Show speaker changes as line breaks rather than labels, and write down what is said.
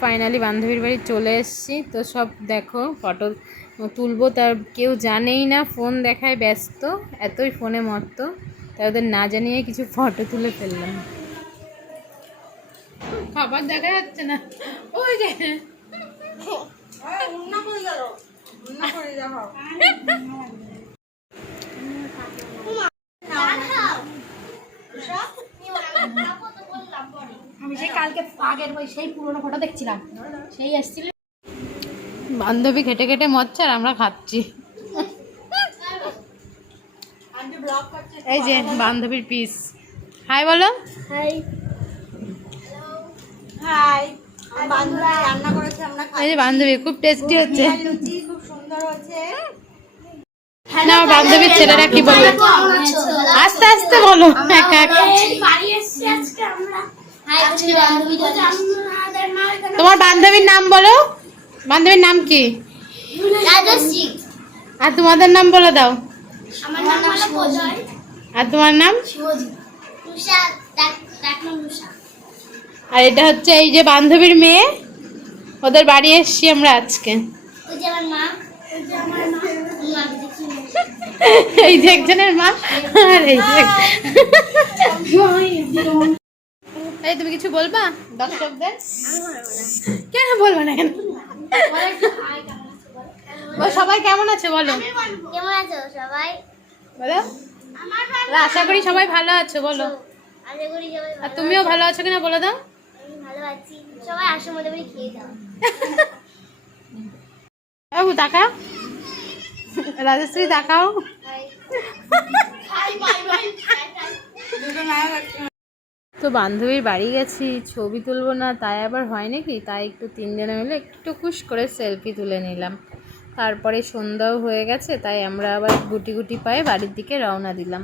Finally বান্ধবীর বাড়ি চলে এসেছি। তো সব দেখো, ফটো তুলবো। তার কেউ জানেই না, ফোন দেখায় ব্যস্ত, এতই ফোনে মত্ত। তাই ওদের না জানিয়ে কিছু ফটো তুলে ফেললাম। খাবার দেখা যাচ্ছে না। ওই যে।
সেই কালকে আগের ওই সেই পুরোনো ফটো দেখছিলাম। সেই এসেছিল।
বান্ধবী খেটে খেটে মরছে আর আমরা খাচ্ছি। এই যে বান্ধবীর পিস হাই বলো।
হাই হাই রান্না করেছে আমরা
এই যে বান্ধবী খুব টেস্টি হচ্ছে।
লুচি খুব সুন্দর হচ্ছে।
না বান্ধবীর ছেলেরা কি বলবে আস্তে আস্তে বলো। একা একা
বাড়ি এসেছি আজকে আমরা আজকে বান্ধবী আমাদের মা
তোমার বান্ধবীর নাম বলো। বান্ধবীর নাম কি? আর তোমাদের নাম বলে দাও।
আমার নাম হলো পজয়
আর তোমার নাম? আর এটা হচ্ছে এই যে বান্ধবীর মেয়ে। ওদের বাড়ি এসছি আমরা আজকে।
ওই যে আমার মা। ওই যে আমার মা। মাকে দেখি।
এই যে একজনের মা। আর এই যে এই তুমি কিছু বলবা? দর্শকদের? কেন বলব না কেন? ও সবাই কেমন আছে বলো?
কেমন আছো সবাই?
বলো। আশা করি সবাই ভালো আছো বলো। আর তুমিও ভালো আছো কিনা বলে দাও।
আমি ভালো আছি। সবাই আসো করে খেয়ে
বাবু তাকাও। রাজশ্রী তাকাও।
বাই।
তো বান্ধবীর বাড়ি গেছি, ছবি তুলবো না, তাই আবার হয় নাকি? তাই একটু তিনজনে মিলে একটু খুশ করে সেলফি তুলে নিলাম। তারপরে সন্ধ্যাও হয়ে গেছে, তাই আমরা আবার গুটি গুটি পায়ে বাড়ির দিকে রওনা দিলাম।